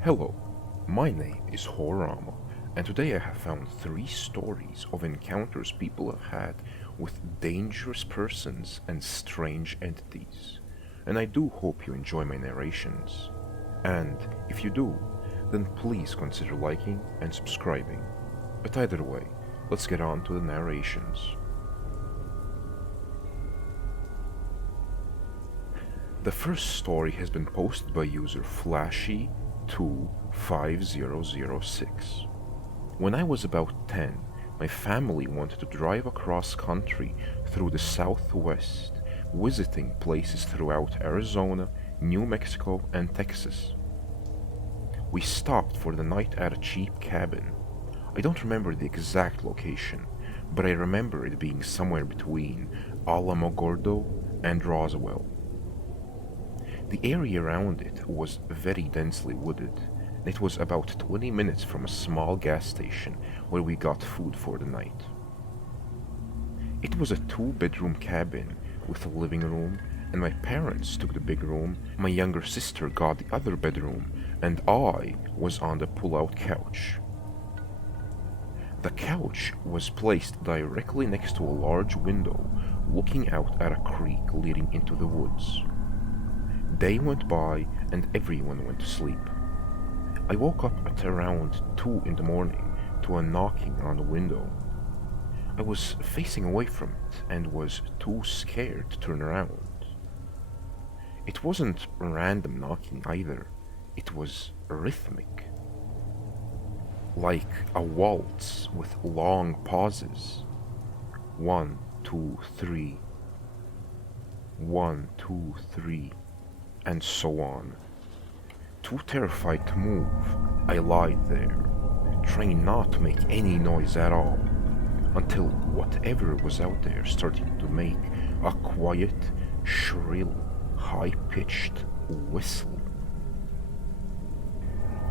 Hello, my name is Horama, and today I have found three stories of encounters people have had with dangerous persons and strange entities. And I do hope you enjoy my narrations. And if you do, then please consider liking and subscribing. But either way, let's get on to the narrations. The first story has been posted by user Flashy25006. When I was about 10, my family wanted to drive across country through the southwest, visiting places throughout Arizona, New Mexico, and Texas. We stopped for the night at a cheap cabin. I don't remember the exact location, but I remember it being somewhere between Alamogordo and Roswell. The area around it was very densely wooded, and it was about 20 minutes from a small gas station where we got food for the night. It was a two-bedroom cabin with a living room, and my parents took the big room, my younger sister got the other bedroom, and I was on the pull-out couch. The couch was placed directly next to a large window looking out at a creek leading into the woods. Day went by and everyone went to sleep. I woke up at around 2 in the morning to a knocking on the window. I was facing away from it and was too scared to turn around. It wasn't random knocking either, it was rhythmic. Like a waltz with long pauses. 1, 2, 3. 1, 2, 3. And so on. Too terrified to move, I lied there, trying not to make any noise at all, until whatever was out there started to make a quiet, shrill, high-pitched whistle.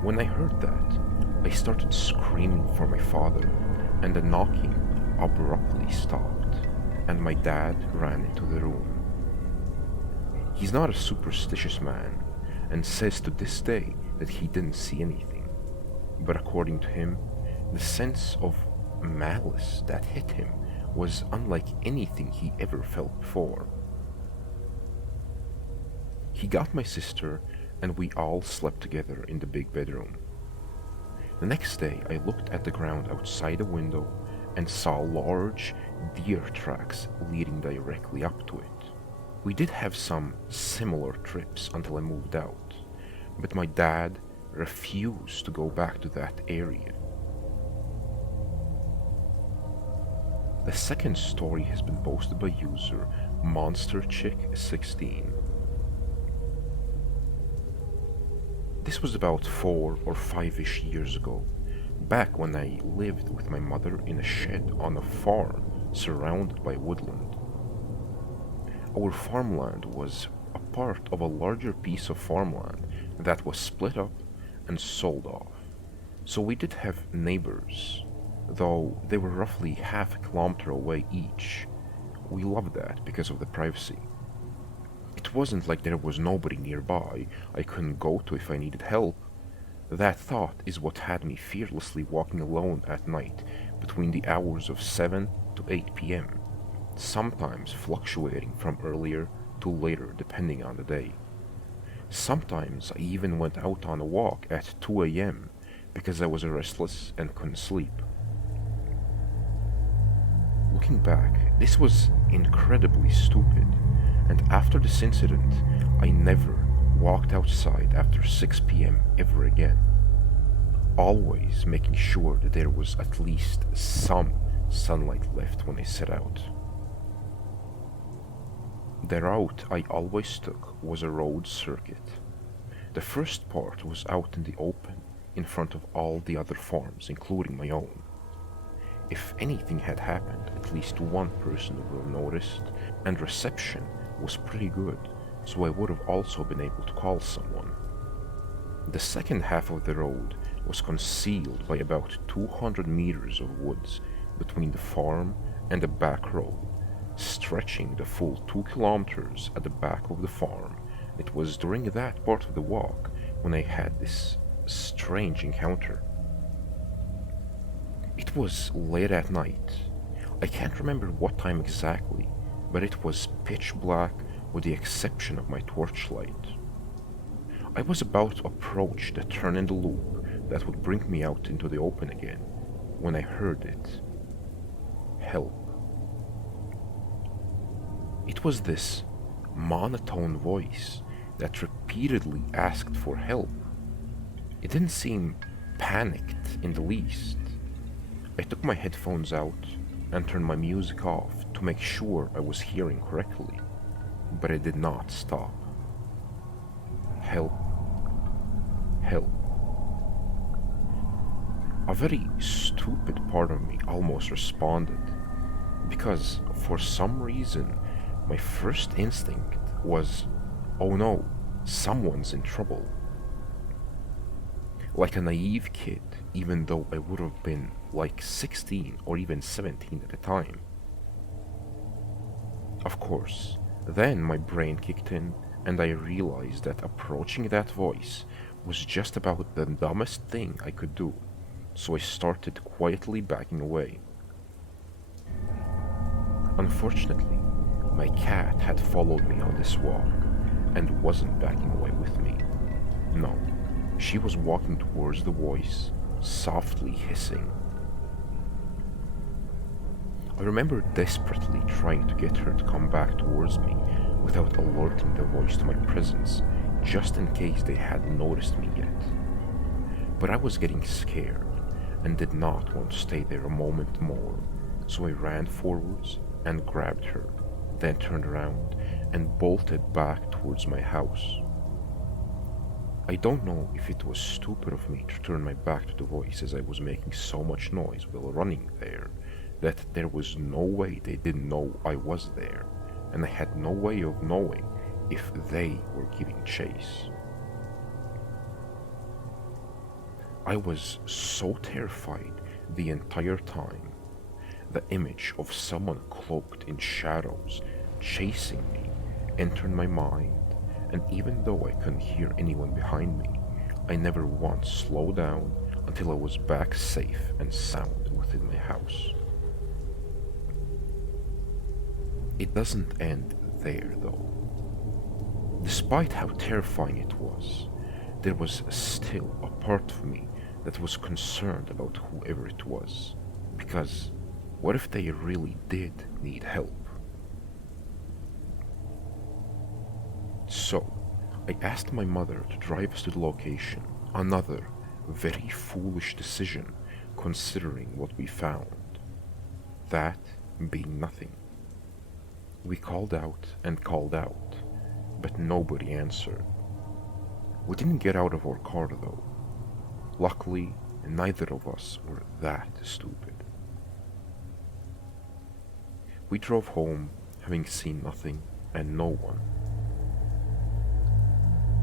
When I heard that, I started screaming for my father, and the knocking abruptly stopped, and my dad ran into the room. He's not a superstitious man, and says to this day that he didn't see anything. But according to him, the sense of malice that hit him was unlike anything he ever felt before. He got my sister, and we all slept together in the big bedroom. The next day, I looked at the ground outside the window and saw large deer tracks leading directly up to it. We did have some similar trips until I moved out, but my dad refused to go back to that area. The second story has been posted by user MonsterChick16. This was about 4 or 5-ish years ago, back when I lived with my mother in a shed on a farm surrounded by woodland. Our farmland was a part of a larger piece of farmland that was split up and sold off. So we did have neighbors, though they were roughly half a kilometer away each. We loved that because of the privacy. It wasn't like there was nobody nearby I couldn't go to if I needed help. That thought is what had me fearlessly walking alone at night between the hours of 7 to 8 p.m. sometimes fluctuating from earlier to later depending on the day. Sometimes I even went out on a walk at 2 a.m. because I was restless and couldn't sleep. Looking back, this was incredibly stupid, and after this incident, I never walked outside after 6 p.m. ever again, always making sure that there was at least some sunlight left when I set out. The route I always took was a road circuit. The first part was out in the open, in front of all the other farms, including my own. If anything had happened, at least one person would have noticed, and reception was pretty good, so I would have also been able to call someone. The second half of the road was concealed by about 200 meters of woods between the farm and the back road, stretching the full 2 kilometers at the back of the farm. It was during that part of the walk when I had this strange encounter. It was late at night. I can't remember what time exactly, but it was pitch black with the exception of my torchlight. I was about to approach the turn in the loop that would bring me out into the open again when I heard it. Help. It was this monotone voice that repeatedly asked for help. It didn't seem panicked in the least. I took my headphones out and turned my music off to make sure I was hearing correctly, but it did not stop. Help. Help. A very stupid part of me almost responded, because for some reason my first instinct was, oh no, someone's in trouble. Like a naive kid, even though I would have been like 16 or even 17 at the time. Of course, then my brain kicked in and I realized that approaching that voice was just about the dumbest thing I could do, so I started quietly backing away. Unfortunately, my cat had followed me on this walk and wasn't backing away with me. No, she was walking towards the voice, softly hissing. I remember desperately trying to get her to come back towards me without alerting the voice to my presence, just in case they hadn't noticed me yet. But I was getting scared and did not want to stay there a moment more, so I ran forwards and grabbed her, then turned around and bolted back towards my house. I don't know if it was stupid of me to turn my back to the voice as I was making so much noise while running there, that there was no way they didn't know I was there, and I had no way of knowing if they were giving chase. I was so terrified the entire time. The image of someone cloaked in shadows chasing me entered my mind, and even though I couldn't hear anyone behind me, I never once slowed down until I was back safe and sound within my house. It doesn't end there though. Despite how terrifying it was, there was still a part of me that was concerned about whoever it was, because what if they really did need help? So, I asked my mother to drive us to the location, another very foolish decision considering what we found, that being nothing. We called out, but nobody answered. We didn't get out of our car though. Luckily, neither of us were that stupid. We drove home, having seen nothing and no one.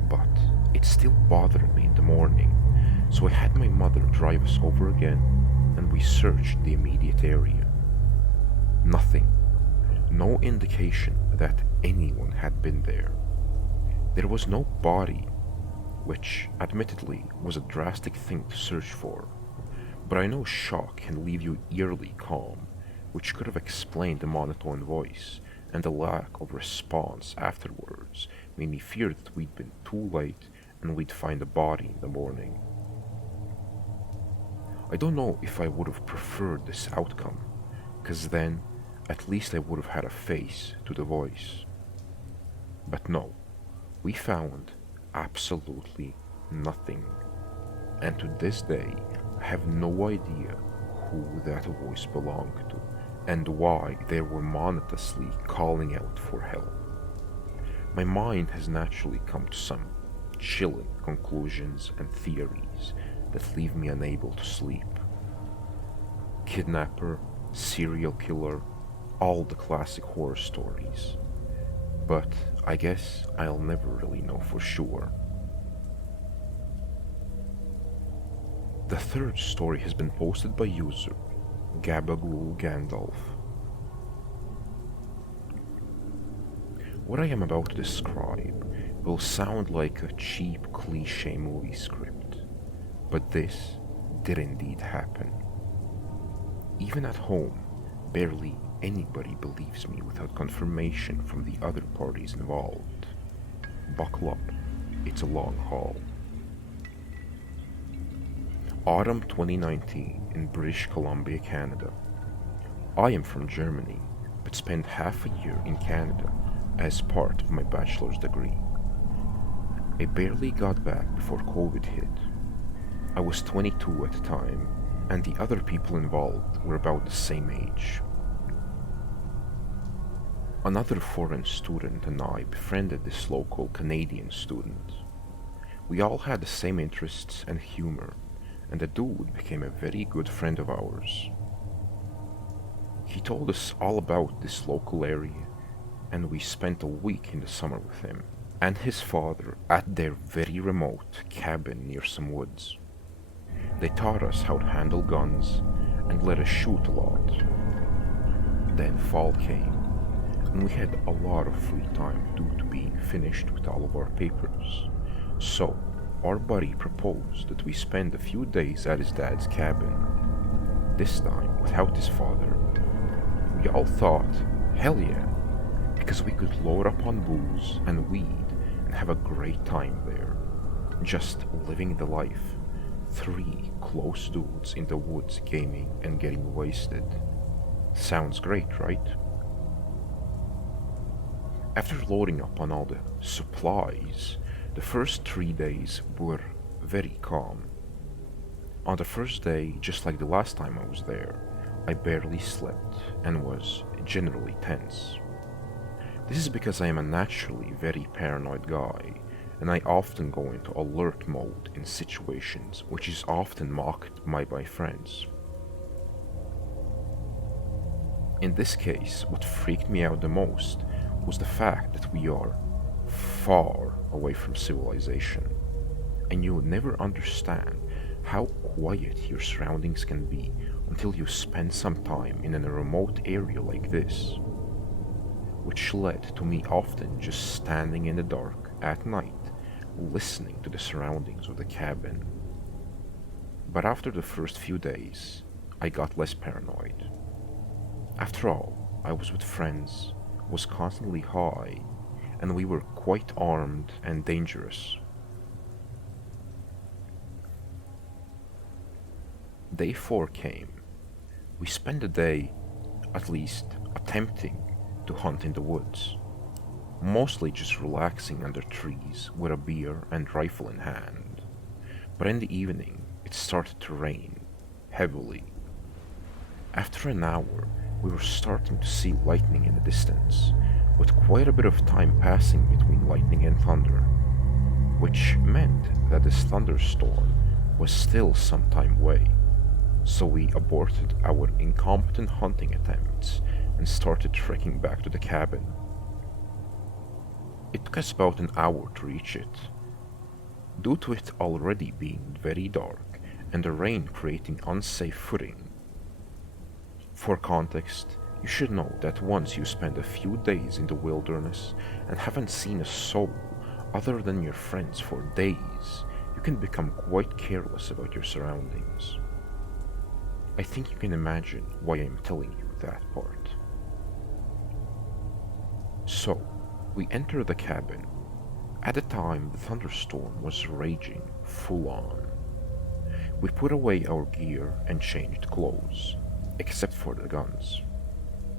But it still bothered me in the morning, so I had my mother drive us over again, and we searched the immediate area. Nothing. No indication that anyone had been there. There was no body, which admittedly was a drastic thing to search for, but I know shock can leave you eerily calm, which could have explained the monotone voice, and the lack of response afterwards made me fear that we'd been too late and we'd find a body in the morning. I don't know if I would have preferred this outcome, cause then at least I would have had a face to the voice. But no, we found absolutely nothing, and to this day I have no idea who that voice belonged to and why they were monotonously calling out for help. My mind has naturally come to some chilling conclusions and theories that leave me unable to sleep. Kidnapper, serial killer, all the classic horror stories. But I guess I'll never really know for sure. The third story has been posted by user Gabagool Gandalf. What I am about to describe will sound like a cheap cliché movie script, But this did indeed happen. Even at home, barely anybody believes me without confirmation from the other parties involved. Buckle up, it's a long haul. Autumn 2019 in British Columbia, Canada. I am from Germany, but spent half a year in Canada as part of my bachelor's degree. I barely got back before COVID hit. I was 22 at the time, and the other people involved were about the same age. Another foreign student and I befriended this local Canadian student. We all had the same interests and humor, and the dude became a very good friend of ours. He told us all about this local area, and we spent a week in the summer with him and his father at their very remote cabin near some woods. They taught us how to handle guns and let us shoot a lot. Then fall came, and we had a lot of free time due to being finished with all of our papers. So, our buddy proposed that we spend a few days at his dad's cabin, this time without his father. We all thought, hell yeah, because we could load up on booze and weed and have a great time there, just living the life. 3 close dudes in the woods gaming and getting wasted. Sounds great, right? After loading up on all the supplies, the first 3 days were very calm. On the first day, just like the last time I was there, I barely slept and was generally tense. This is because I am a naturally very paranoid guy, and I often go into alert mode in situations, which is often mocked by my friends. In this case, what freaked me out the most was the fact that we are far away from civilization, and you would never understand how quiet your surroundings can be until you spend some time in a remote area like this, which led to me often just standing in the dark at night, listening to the surroundings of the cabin. But after the first few days, I got less paranoid. After all, I was with friends, was constantly high, and we were quite armed and dangerous. Day 4 came. We spent the day, at least, attempting to hunt in the woods, mostly just relaxing under trees with a beer and rifle in hand. But in the evening, it started to rain, heavily. After an hour, we were starting to see lightning in the distance, with quite a bit of time passing between lightning and thunder, which meant that this thunderstorm was still some time away. So we aborted our incompetent hunting attempts and started trekking back to the cabin. It took us about an hour to reach it, due to it already being very dark and the rain creating unsafe footing. For context, you should know that once you spend a few days in the wilderness and haven't seen a soul other than your friends for days, you can become quite careless about your surroundings. I think you can imagine why I'm telling you that part. So, we enter the cabin. At the time, the thunderstorm was raging full on. We put away our gear and changed clothes, except for the guns.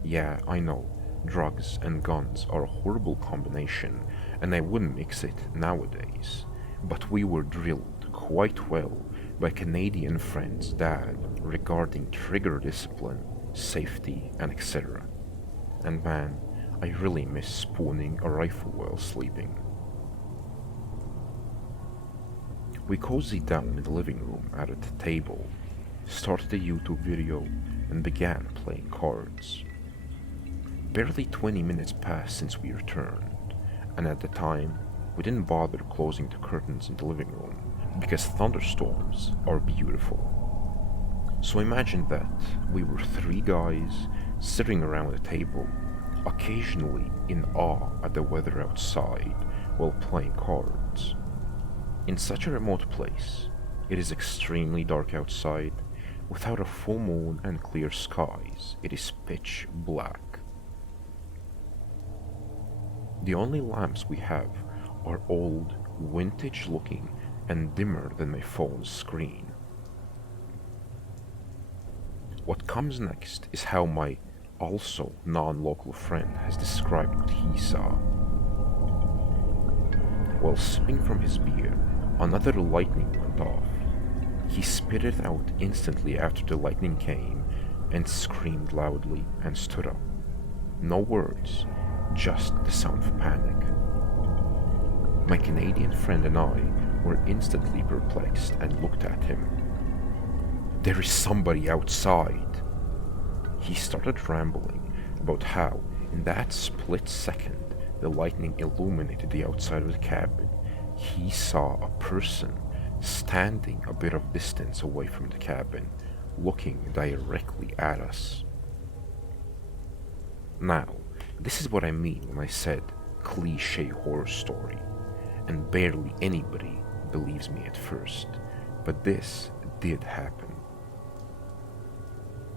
Yeah, I know, drugs and guns are a horrible combination, and I wouldn't mix it nowadays, but we were drilled quite well by Canadian friends' dad regarding trigger discipline, safety, and etc. And man, I really miss spooning a rifle while sleeping. We cozied down in the living room at a table, started a YouTube video, and began playing cards. Barely 20 minutes passed since we returned, and at the time, we didn't bother closing the curtains in the living room, because thunderstorms are beautiful. So imagine that we were 3 guys sitting around a table, occasionally in awe at the weather outside while playing cards. In such a remote place, It is extremely dark outside. Without a full moon and clear skies, it is pitch black. The only lamps we have are old, vintage looking and dimmer than my phone's screen. What comes next is how my also non-local friend has described what he saw. While sipping from his beer, another lightning went off. He spit it out instantly after the lightning came and screamed loudly and stood up. No words, just the sound of panic. My Canadian friend and I were instantly perplexed and looked at him. "There is somebody outside." He started rambling about how, in that split second, the lightning illuminated the outside of the cabin. He saw a person standing a bit of distance away from the cabin, looking directly at us. Now, this is what I mean when I said cliché horror story, and barely anybody believes me at first, but this did happen.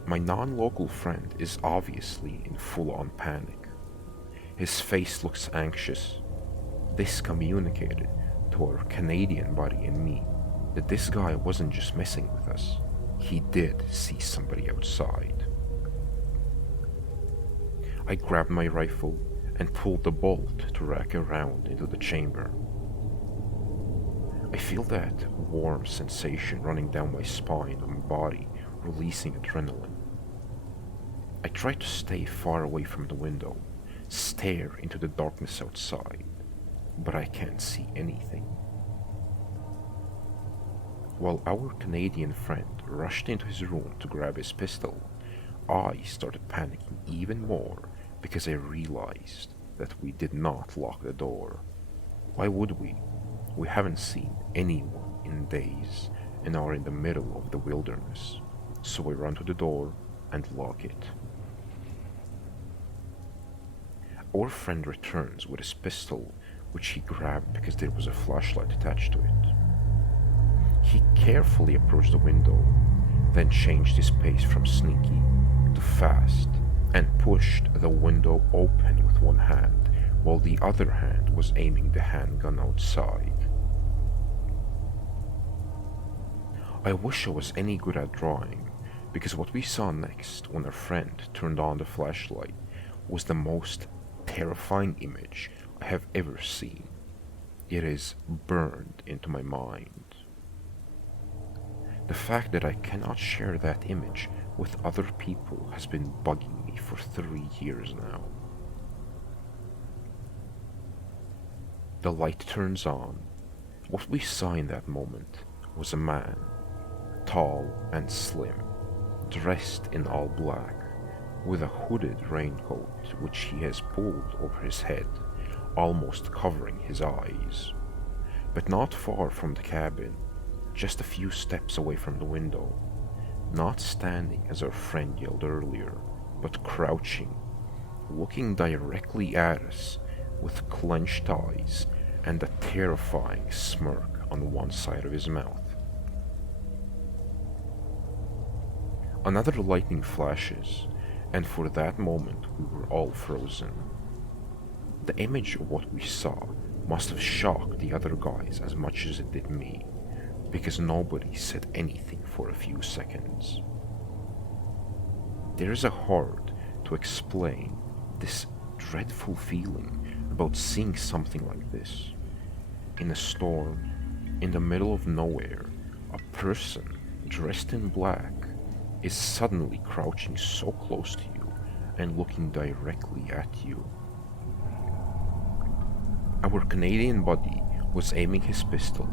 My non-local friend is obviously in full-on panic. His face looks anxious. This communicated to our Canadian buddy and me that this guy wasn't just messing with us. He did see somebody outside. I grabbed my rifle and pulled the bolt to rack around into the chamber. I feel that warm sensation running down my spine and my body, releasing adrenaline. I try to stay far away from the window, stare into the darkness outside, but I can't see anything. While our Canadian friend rushed into his room to grab his pistol, I started panicking even more because I realized that we did not lock the door. Why would we? We haven't seen anyone in days and are in the middle of the wilderness, so I run to the door and lock it. Our friend returns with his pistol, which he grabbed because there was a flashlight attached to it. He carefully approached the window, then changed his pace from sneaky to fast, and pushed the window open with one hand, while the other hand was aiming the handgun outside. I wish I was any good at drawing, because what we saw next when our friend turned on the flashlight was the most terrifying image I have ever seen. It is burned into my mind. The fact that I cannot share that image with other people has been bugging me for 3 years now. The light turns on. What we saw in that moment was a man, tall and slim, dressed in all black, with a hooded raincoat which he has pulled over his head, almost covering his eyes. But not far from the cabin, just a few steps away from the window, not standing as our friend yelled earlier, but crouching, looking directly at us with clenched eyes and a terrifying smirk on one side of his mouth. Another lightning flashes, and for that moment we were all frozen. The image of what we saw must have shocked the other guys as much as it did me, because nobody said anything for a few seconds. There is a hard to explain this dreadful feeling about seeing something like this. In a storm, in the middle of nowhere, a person dressed in black is suddenly crouching so close to you and looking directly at you. Our Canadian buddy was aiming his pistol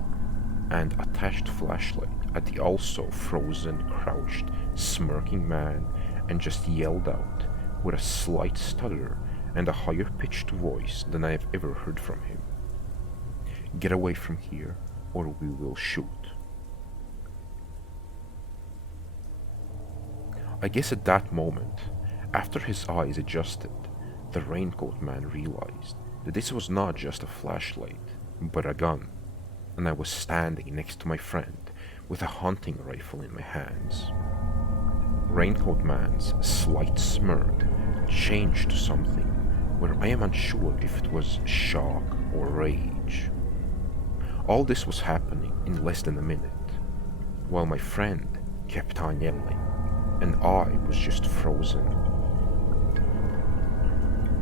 and attached flashlight at the also frozen, crouched, smirking man and just yelled out with a slight stutter and a higher pitched voice than I have ever heard from him. "Get away from here or we will shoot." I guess at that moment, after his eyes adjusted, the raincoat man realized that this was not just a flashlight, but a gun, and I was standing next to my friend with a hunting rifle in my hands. Raincoat Man's slight smirk changed to something where I am unsure if it was shock or rage. All this was happening in less than a minute, while my friend kept on yelling, and I was just frozen.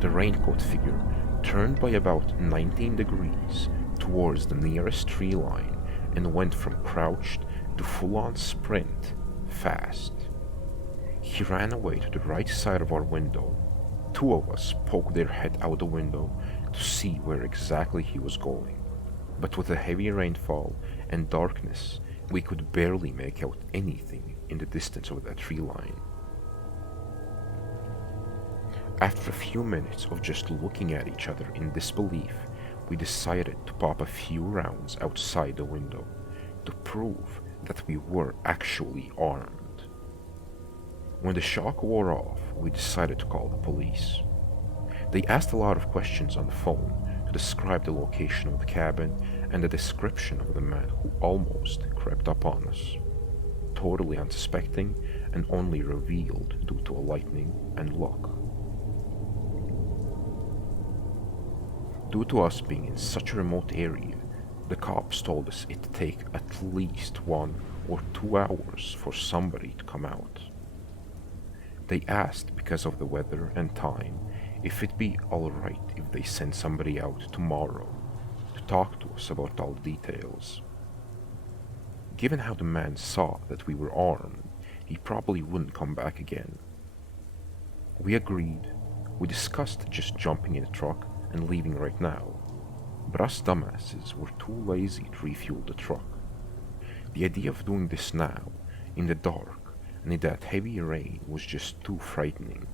The raincoat figure turned by about 19 degrees towards the nearest tree line and went from crouched to full-on sprint, fast. He ran away to the right side of our window. Two of us poked their head out the window to see where exactly he was going, but with the heavy rainfall and darkness, we could barely make out anything in the distance of that tree line. After a few minutes of just looking at each other in disbelief, we decided to pop a few rounds outside the window to prove that we were actually armed. When the shock wore off, we decided to call the police. They asked a lot of questions on the phone to describe the location of the cabin and the description of the man who almost crept up on us. Totally unsuspecting and only revealed due to a lightning and luck. Due to us being in such a remote area, the cops told us it'd take at least 1 or 2 hours for somebody to come out. They asked, because of the weather and time, if it'd be alright if they sent somebody out tomorrow to talk to us about all the details. Given how the man saw that we were armed, he probably wouldn't come back again. We agreed. We discussed just jumping in a truck and leaving right now, but us dumbasses were too lazy to refuel the truck. The idea of doing this now, in the dark, and in that heavy rain was just too frightening.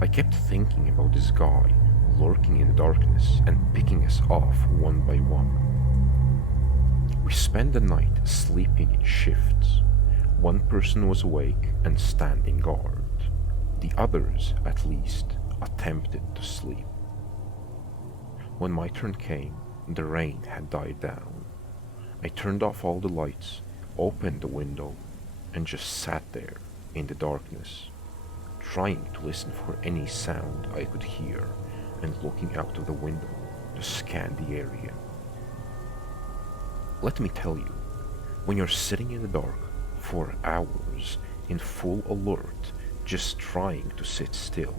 I kept thinking about this guy lurking in the darkness and picking us off one by one. We spent the night sleeping in shifts. One person was awake and standing guard. The others, at least, attempted to sleep. When my turn came, the rain had died down. I turned off all the lights, opened the window, and just sat there in the darkness, trying to listen for any sound I could hear and looking out of the window to scan the area. Let me tell you, when you're sitting in the dark for hours in full alert, just trying to sit still,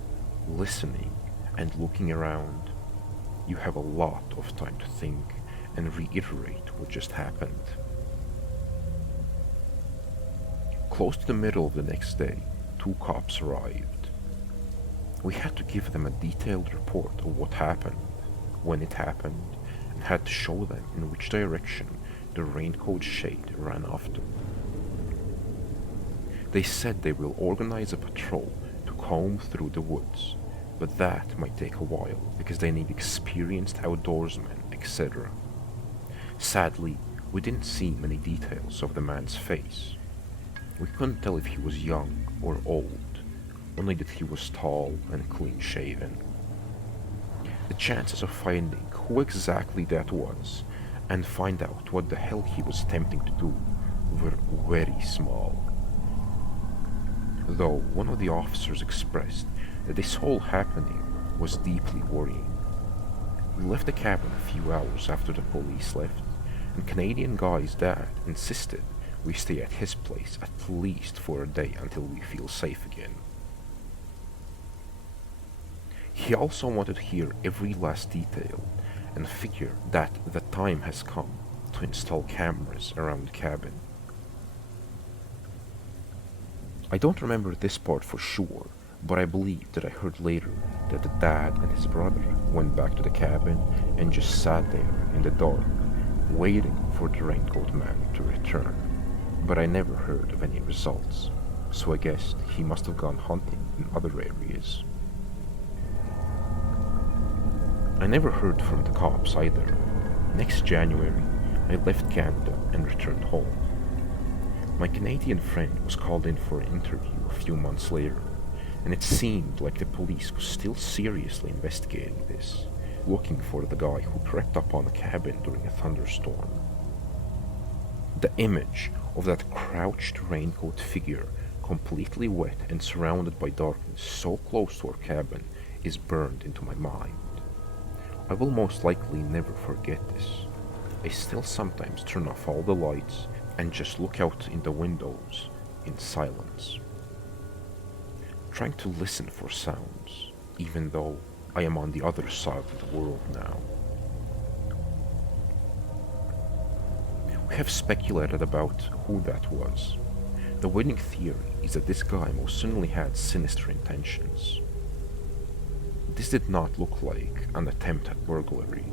listening and looking around, you have a lot of time to think and reiterate what just happened. Close to the middle of the next day, 2 cops arrived. We had to give them a detailed report of what happened, when it happened, and had to show them in which direction the raincoat shade ran off to. They said they will organize a patrol to comb through the woods, but that might take a while because they need experienced outdoorsmen, etc. Sadly, we didn't see many details of the man's face. We couldn't tell if he was young or old, only that he was tall and clean-shaven. The chances of finding who exactly that was and find out what the hell he was attempting to do were very small. Though one of the officers expressed that this whole happening was deeply worrying. We left the cabin a few hours after the police left, and Canadian guy's dad insisted we stay at his place at least for a day until we feel safe again. He also wanted to hear every last detail and figure that the time has come to install cameras around the cabin. I don't remember this part for sure, but I believe that I heard later that the dad and his brother went back to the cabin and just sat there in the dark, waiting for the raincoat man to return. But I never heard of any results, so I guess he must have gone hunting in other areas. I never heard from the cops either. Next January, I left Canada and returned home. My Canadian friend was called in for an interview a few months later, and it seemed like the police was still seriously investigating this, looking for the guy who crept up on the cabin during a thunderstorm. The image of that crouched raincoat figure, completely wet and surrounded by darkness so close to our cabin, is burned into my mind. I will most likely never forget this. I still sometimes turn off all the lights and just look out in the windows in silence, trying to listen for sounds, even though I am on the other side of the world now. We have speculated about who that was. The winning theory is that this guy most certainly had sinister intentions. This did not look like an attempt at burglary.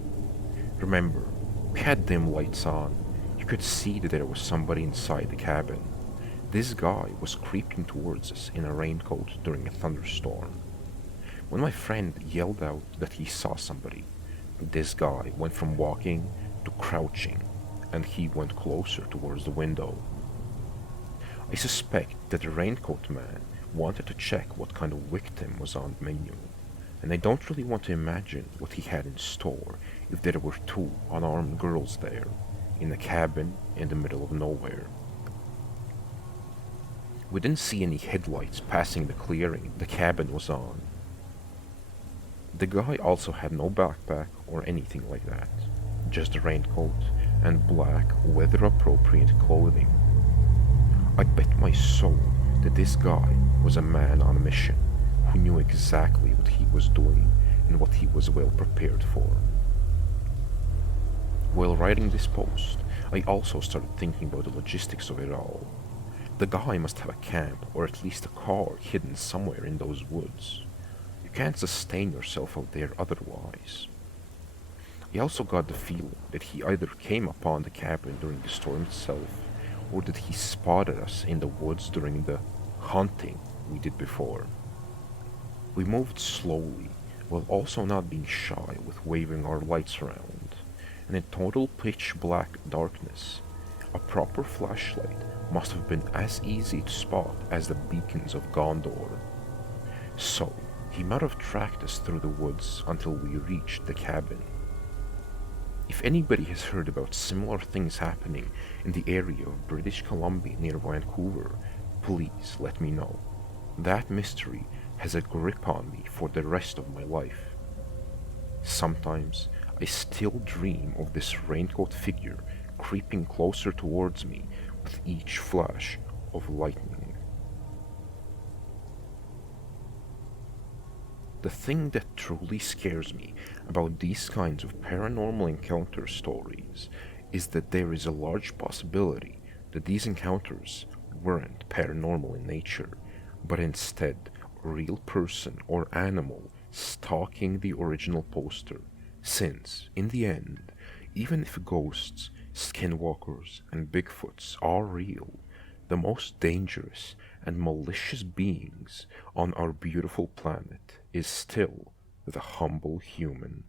Remember, we had dim lights on. You could see that there was somebody inside the cabin. This guy was creeping towards us in a raincoat during a thunderstorm. When my friend yelled out that he saw somebody, this guy went from walking to crouching, and he went closer towards the window. I suspect that the raincoat man wanted to check what kind of victim was on the menu, and I don't really want to imagine what he had in store if there were two unarmed girls there, in a cabin in the middle of nowhere. We didn't see any headlights passing the clearing the cabin was on. The guy also had no backpack or anything like that, just a raincoat and black weather-appropriate clothing. I bet my soul that this guy was a man on a mission who knew exactly what he was doing and what he was well prepared for. While writing this post, I also started thinking about the logistics of it all. The guy must have a camp or at least a car hidden somewhere in those woods. You can't sustain yourself out there otherwise. I also got the feeling that he either came upon the cabin during the storm itself, or that he spotted us in the woods during the hunting we did before. We moved slowly, while also not being shy with waving our lights around, and in total pitch black darkness, a proper flashlight must have been as easy to spot as the beacons of Gondor. So, he might have tracked us through the woods until we reached the cabin. If anybody has heard about similar things happening in the area of British Columbia near Vancouver, please let me know. That mystery has a grip on me for the rest of my life. Sometimes I still dream of this raincoat figure creeping closer towards me with each flash of lightning. The thing that truly scares me about these kinds of paranormal encounter stories is that there is a large possibility that these encounters weren't paranormal in nature, but instead a real person or animal stalking the original poster, since, in the end, even if ghosts, skinwalkers, and Bigfoots are real, the most dangerous and malicious beings on our beautiful planet is still the humble human.